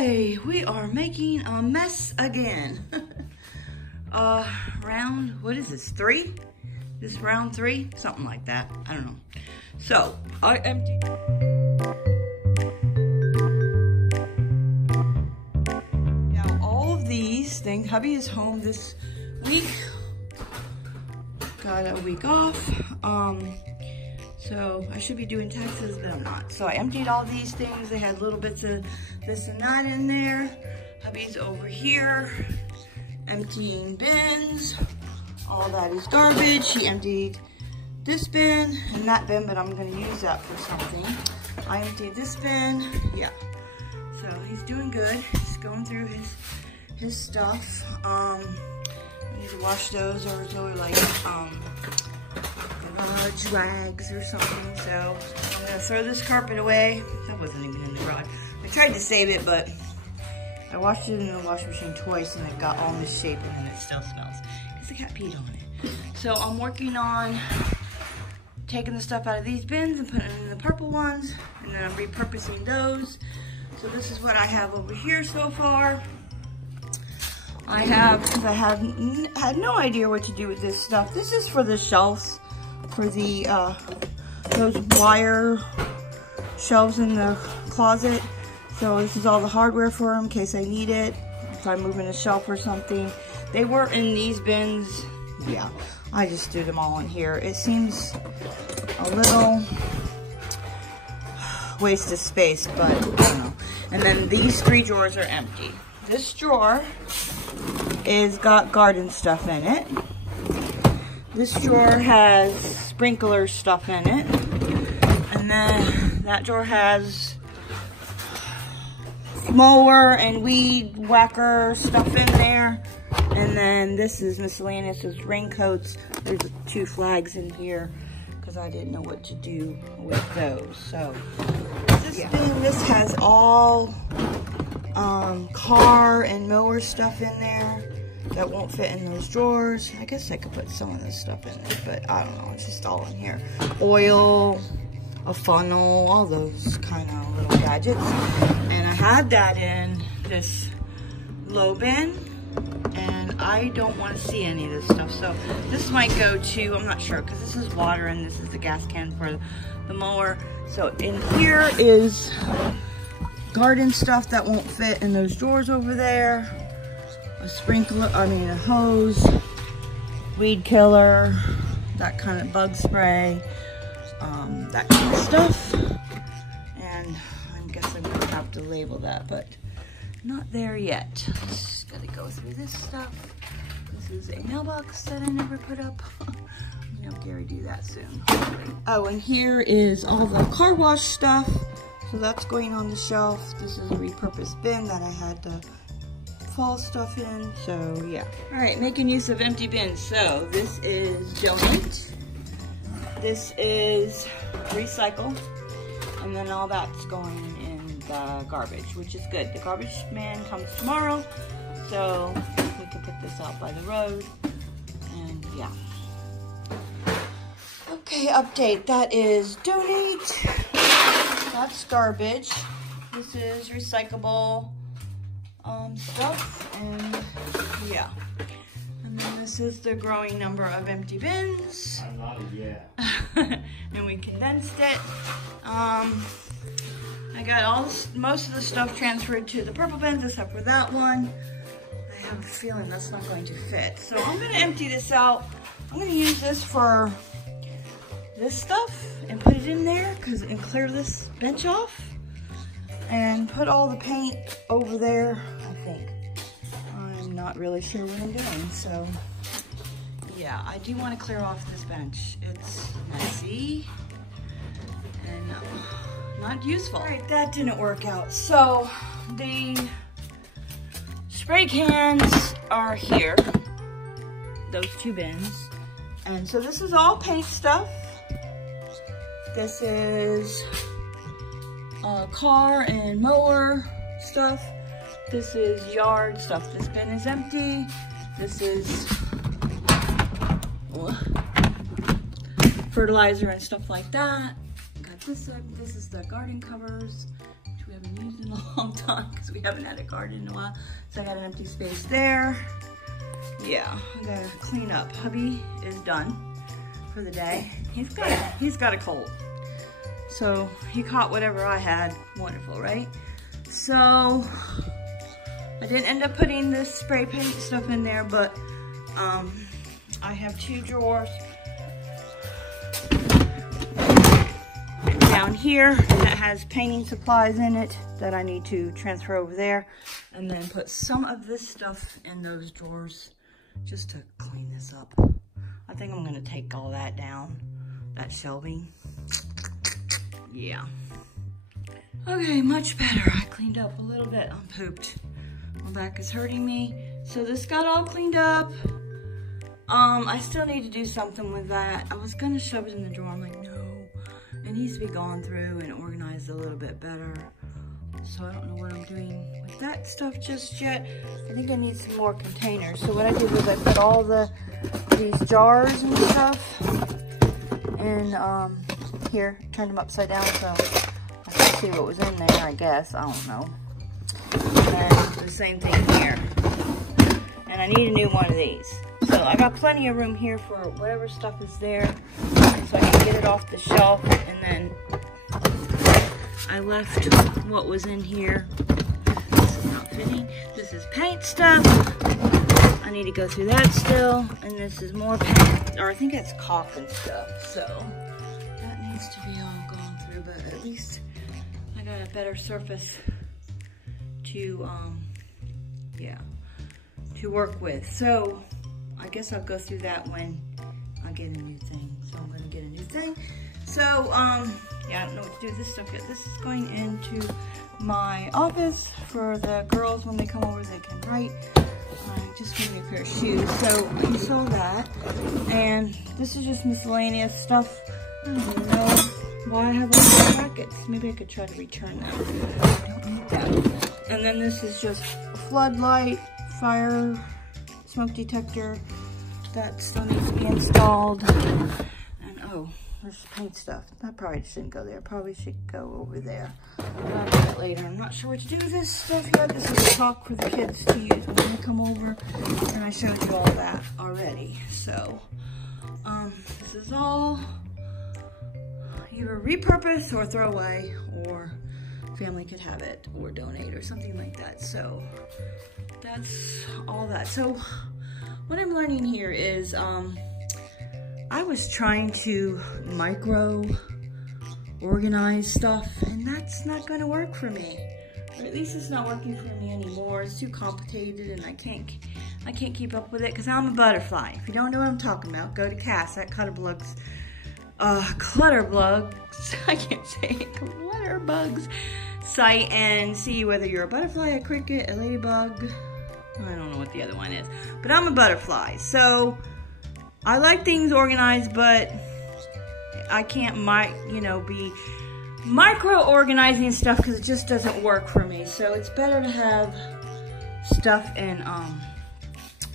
Okay, we are making a mess again. Round, what is this, 3? This round 3? Something like that, I don't know. So, I emptied. Now all of these things, hubby is home this week. Got a week off. So I should be doing taxes, but I'm not. So I emptied all these things. They had little bits of this and that in there. Hubby's over here emptying bins. All that is garbage. He emptied this bin and that bin, but I'm gonna use that for something. I emptied this bin, yeah. So he's doing good. He's going through his stuff. I need to wash those, or they're like garage rags or something. So I'm gonna throw this carpet away. That wasn't even in the garage. I tried to save it, but I washed it in the washing machine twice and it got all misshapen and it still smells because the cat peed on it. So I'm working on taking the stuff out of these bins and putting it in the purple ones, and then I'm repurposing those. So this is what I have over here so far. I have, because I had no idea what to do with this stuff. This is for the shelves, for the those wire shelves in the closet. So this is all the hardware for them in case I need it, if I'm moving a shelf or something. They were in these bins. Yeah, I just threw them all in here. It seems a little waste of space, but I don't know. And then these 3 drawers are empty. This drawer is got garden stuff in it. This drawer has sprinkler stuff in it. And then that drawer has mower and weed whacker stuff in there. And then this is miscellaneous, there's raincoats. There's 2 flags in here because I didn't know what to do with those. So this has all car and mower stuff in there that won't fit in those drawers. I guess I could put some of this stuff in there, but I don't know, it's just all in here. Oil, a funnel, all those kind of little gadgets. And I had that in this low bin, and I don't want to see any of this stuff. So this might go to, I'm not sure, because this is water and this is the gas can for the mower. So in here is garden stuff that won't fit in those drawers over there. A sprinkler, a hose, weed killer, that kind of bug spray, that kind of stuff. And I guess I'm gonna have to label that, but not there yet. Just gotta go through this stuff. This is a mailbox that I never put up. I'll have Gary do that soon. Oh, and here is all the car wash stuff. So that's going on the shelf. This is a repurposed bin that I had to fall stuff in. So yeah. All right, making use of empty bins. So this is donate. This is recycle. And then all that's going in the garbage, which is good. The garbage man comes tomorrow. So we can pick this out by the road. And yeah. Okay, update. That is donate. That's garbage. This is recyclable stuff, and yeah. And then this is the growing number of empty bins. I love it, yeah. And we condensed it. I got most of the stuff transferred to the purple bins except for that one. I have a feeling that's not going to fit. So I'm gonna empty this out. I'm gonna use this for this stuff and put it in there and clear this bench off and put all the paint over there, I think. I'm not really sure what I'm doing, so yeah, I do want to clear off this bench. It's messy and not useful. All right, that didn't work out. So the spray cans are here, those 2 bins. And so this is all paint stuff. This is car and mower stuff. This is yard stuff. This bin is empty. This is fertilizer and stuff like that. Got this up. This is the garden covers, which we haven't used in a long done because we haven't had a garden in a while. So I got an empty space there. Yeah, I gotta clean up. Hubby is done for the day. He's got a cold. So he caught whatever I had. Wonderful, right? So I didn't end up putting this spray paint stuff in there, but I have 2 drawers down here that has painting supplies in it that I need to transfer over there, and then put some of this stuff in those drawers just to clean this up. I think I'm gonna take all that down, that shelving. Yeah. Okay, much better. I cleaned up a little bit. I'm pooped. My back is hurting me. So this got all cleaned up. I still need to do something with that. I was gonna shove it in the drawer. I'm like, no. It needs to be gone through and organized a little bit better. So I don't know what I'm doing with that stuff just yet. I think I need some more containers. So what I did was I put all these jars and stuff in here, turned them upside down so I could see what was in there, I guess. I don't know. And the same thing here. And I need a new one of these. So I got plenty of room here for whatever stuff is there, so I can get it off the shelf. And then I left what was in here. This is not fitting. This is paint stuff. I need to go through that still. And this is more paint, or I think that's caulk and stuff. So that needs to be all gone through, but at least I got a better surface to, to work with. So I guess I'll go through that when I get a new thing. So I'm gonna get a new thing. So, yeah, I don't know what to do with this stuff yet. This is going into my office for the girls when they come over, they can write. I just gave me a pair of shoes. So you saw that. And this is just miscellaneous stuff. I don't even know why I have all these packets. Maybe I could try to return them. I don't need that. And then this is just a floodlight, fire, smoke detector. That still needs to be installed. And oh, there's paint stuff. That probably shouldn't go there. Probably should go over there. I'll do it later. I'm not sure what to do with this stuff yet. This is a chalk for the kids to use when they come over. And I showed you all that already. So, this is all either repurpose or throw away, or family could have it or donate or something like that. So that's all that. So what I'm learning here is I was trying to micro organize stuff, and that's not going to work for me, or at least it's not working for me anymore. It's too complicated and I can't keep up with it because I'm a butterfly. If you don't know what I'm talking about, go to Cass at Clutterbugs, I can't say it, Clutterbugs site, and see whether you're a butterfly, a cricket, a ladybug. I don't know what the other one is, but I'm a butterfly. So I like things organized, but I can't be micro-organizing stuff because it just doesn't work for me. So it's better to have stuff in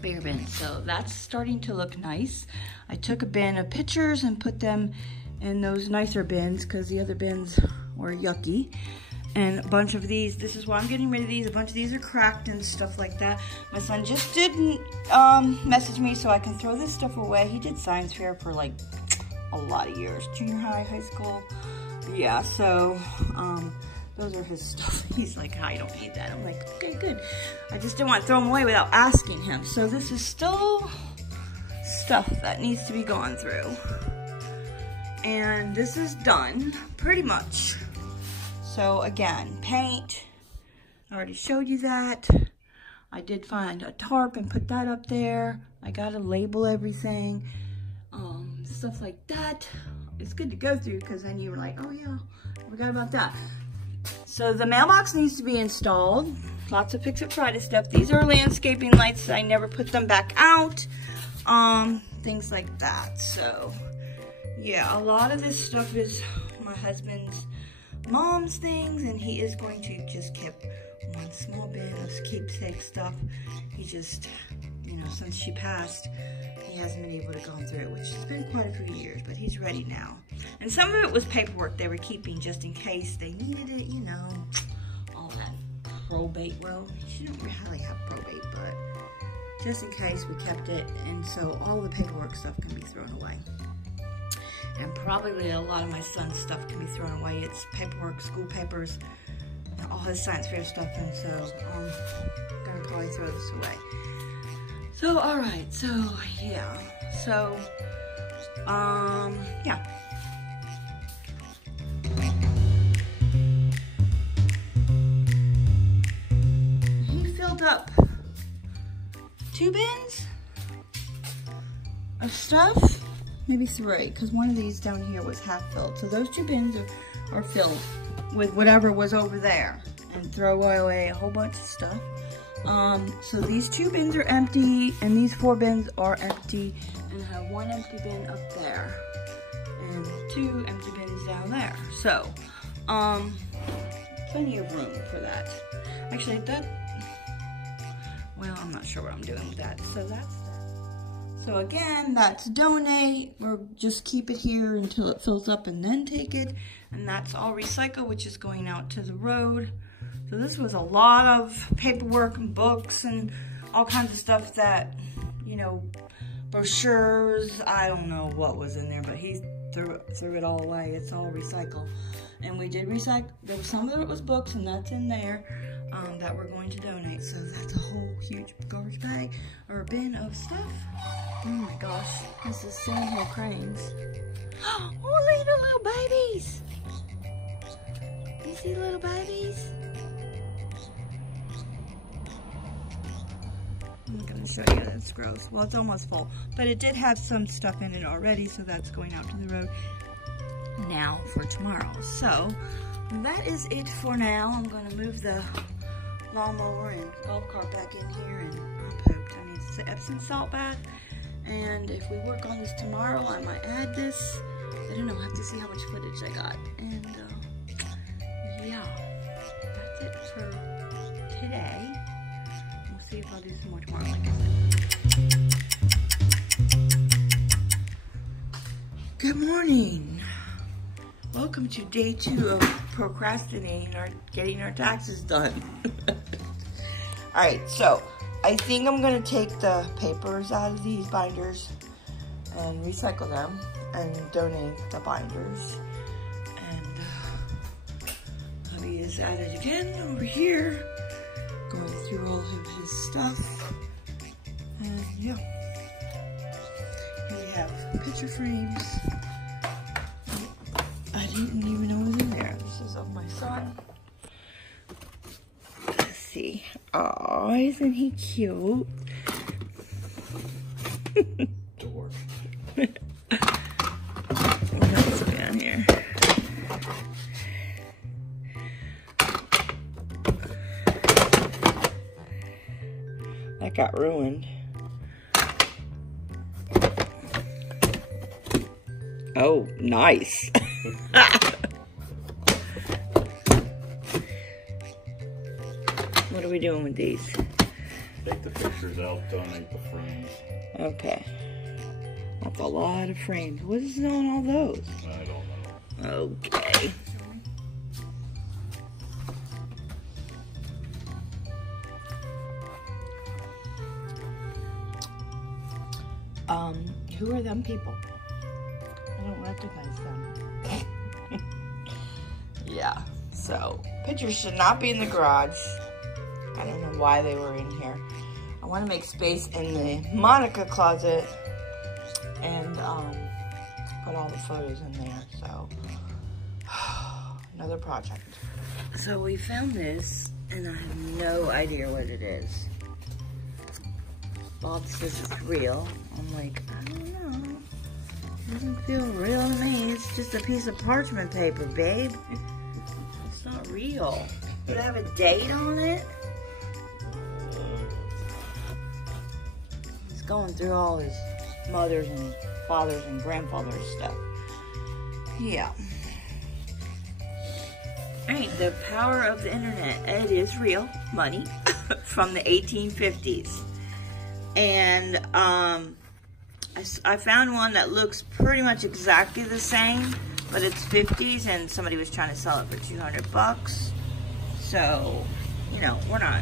bigger bins. So that's starting to look nice. I took a bin of pictures and put them in those nicer bins because the other bins were yucky. And a bunch of these, this is why I'm getting rid of these. A bunch of these are cracked and stuff like that. My son just didn't message me so I can throw this stuff away. He did science fair for like a lot of years. Junior high, high school. Yeah, so those are his stuff. He's like, I don't need that. I'm like, okay, good. I just didn't want to throw them away without asking him. So this is still stuff that needs to be gone through. And this is done, pretty much. So again, paint, I already showed you that. I did find a tarp and put that up there. I gotta label everything, stuff like that. It's good to go through because then you were like, oh yeah, I forgot about that. So the mailbox needs to be installed. Lots of Fix It Friday stuff. These are landscaping lights. I never put them back out. Things like that. So yeah, a lot of this stuff is my husband's mom's things, and he is going to just keep one small bin of keepsake stuff. He just, since she passed, he hasn't been able to go through it, which has been quite a few years, but he's ready now. And some of it was paperwork they were keeping just in case they needed it, all that. probate. Well, she didn't really have probate, but just in case we kept it, and so all the paperwork stuff can be thrown away. And probably a lot of my son's stuff can be thrown away. It's paperwork, school papers, all his science fair stuff, and so I'm gonna probably throw this away. So, alright, so, yeah. So, yeah. He filled up 2 bins of stuff. Maybe 3, because one of these down here was half filled. So those 2 bins are filled with whatever was over there, and throw away a whole bunch of stuff. So these 2 bins are empty, and these 4 bins are empty, and I have 1 empty bin up there, and 2 empty bins down there. So, plenty of room for that. Actually, well, I'm not sure what I'm doing with that. So that's that. So again, that's donate, or just keep it here until it fills up and then take it. And that's all recycle, which is going out to the road. So this was a lot of paperwork and books and all kinds of stuff that, you know, brochures, I don't know what was in there, but he threw it all away. It's all recycle. And we did recycle, there was some of it was books, and that's in there. That we're going to donate. So that's a whole huge garbage bag or bin of stuff. Oh my gosh, this is sandhill cranes. Oh, look at the little babies. You see little babies? I'm not gonna show you, that's gross. Well, it's almost full, but it did have some stuff in it already, so that's going out to the road now for tomorrow. So that is it for now. I'm gonna move the lawnmower and golf cart back in here, and I'm pooped. I need Epsom salt bath, and if we work on this tomorrow, I might add this. I don't know, I have to see how much footage I got. And yeah, that's it for today. We'll see if I'll do some more tomorrow, like I said. Good morning. Welcome to day 2 of procrastinating or getting our taxes done. Alright, so I think I'm going to take the papers out of these binders and recycle them and donate the binders. And hubby is at it again over here, going through all of his stuff. And yeah, here we have picture frames. I didn't even know it was in there. This is of my son. Let's see. Oh, isn't he cute? Dork. What else is down here? That got ruined. Oh, nice. What are we doing with these? Take the pictures out, donate the frames. Okay. That's a lot of frames. What is on all those? I don't know. Okay. Who are them people? I don't recognize them. Yeah, so pictures should not be in the garage. I don't know why they were in here. I want to make space in the Monica closet and put all the photos in there. So another project. So we found this, and I have no idea what it is. Bob says it's real. I'm like, I don't know. It doesn't feel real to me. It's just a piece of parchment paper, babe. It's not real. Does it have a date on it? He's going through all his mothers and fathers and grandfathers stuff. Yeah. Alright, the power of the internet. It is real money from the 1850s. And I found one that looks pretty much exactly the same, but it's 50s, and somebody was trying to sell it for $200. So you know, we're not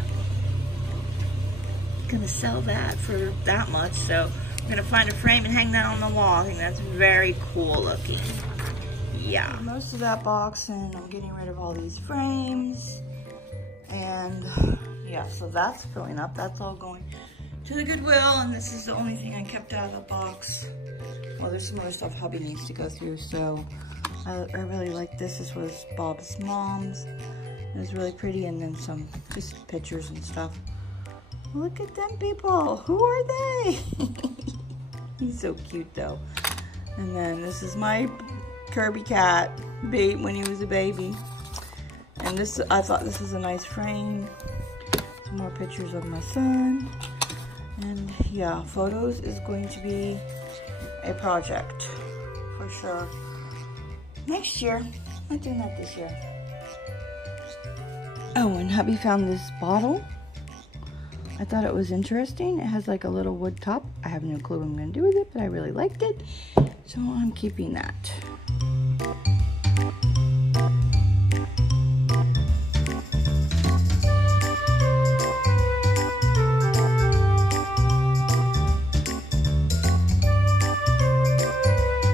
gonna sell that for that much, so I'm gonna find a frame and hang that on the wall. I think that's very cool looking. Yeah. Most of that box, and I'm getting rid of all these frames. And yeah, so that's filling up. That's all going to the Goodwill, and this is the only thing I kept out of the box. Well, there's some other stuff hubby needs to go through, so I really like this. This was Bob's mom's. It was really pretty, and then some just pictures and stuff. Look at them people. Who are they? He's so cute though. And then this is my Kirby cat when he was a baby. And this, I thought this was a nice frame. Some more pictures of my son. And yeah, photos is going to be a project for sure. Next year. I'm not doing that this year. Oh, and hubby found this bottle. I thought it was interesting. It has like a little wood top. I have no clue what I'm going to do with it, but I really liked it. So I'm keeping that.